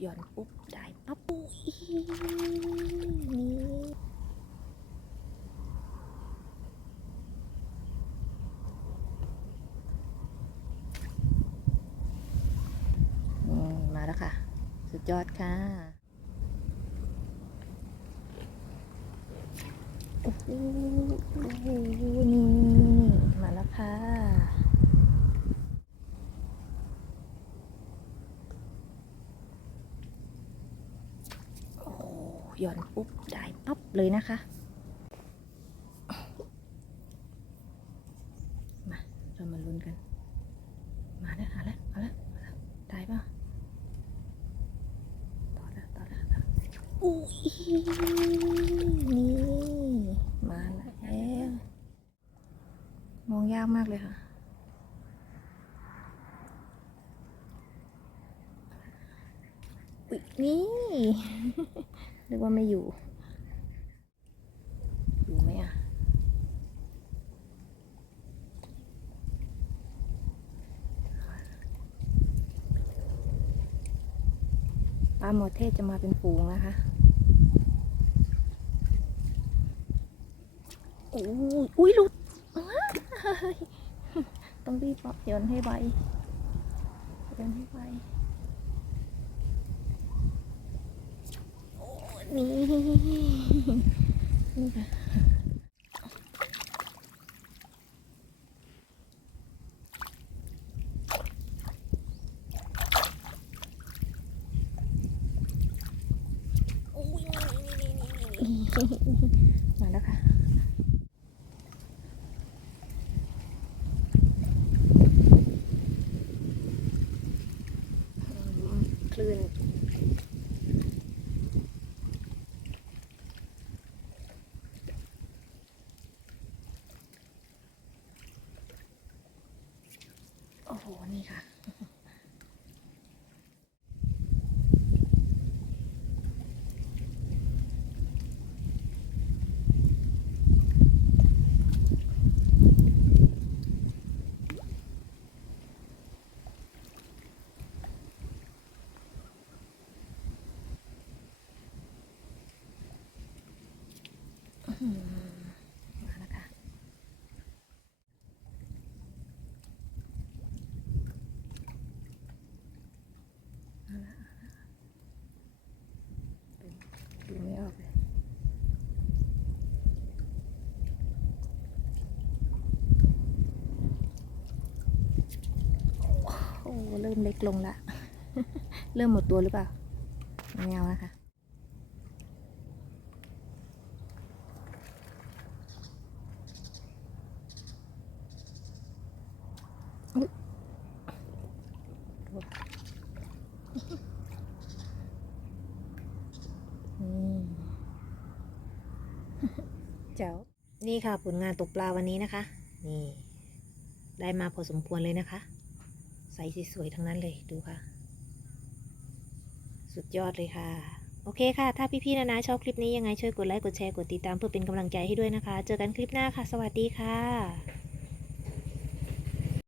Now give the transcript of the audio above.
หย่อนปุ๊บได้ปั๊บอุ๊ยนี่มมาแล้วค่ะ สุดยอดค่ะ โอ้โหโอ้โหนี่มาแล้วค่ะ โอ้โห หย่อนปุ๊บได้ปั๊บเลยนะคะมาเรามาลุ้นกัน มาแล้วเอาแล้วเอาแล้วเอาแล้วได้ป่ะต่อแล้วต่อแล้วต่อแล้วอุ้ยนี่มาแล้วมองยากมากเลยค่ะนี่ นึกว่าไม่อยู่ อยู่ไหมอะ ปลาหมอเทศจะมาเป็นฝูงนะคะอุ้ยอุ้ยหลุดอ้ายต้องรีบปโยนให้ใบโยนให้ใบ นี่นี่ค่ะมาแล้วค่ะคลื่น โอ้โห นี่ค่ะ อืมาแล้วค่ะ ดูไม่ออกเลย โอ้ เริ่มเล็กลงละ เริ่มหมดตัวหรือเปล่าไม่เอาอะค่ะเจ้า นี่ค่ะผลงานตกปลาวันนี้นะคะ นี่ ได้มาพอสมควรเลยนะคะ สสวยๆทั้งนั้นเลยดูค่ะ สุดยอดเลยค่ะ โอเคค่ะ ถ้าพี่ๆนะนะชอบคลิปนี้ยังไงช่วยกดไลค์กดแชร์กดติดตามเพื่อเป็นกำลังใจให้ด้วยนะคะ เจอกันคลิปหน้าค่ะ สวัสดีค่ะ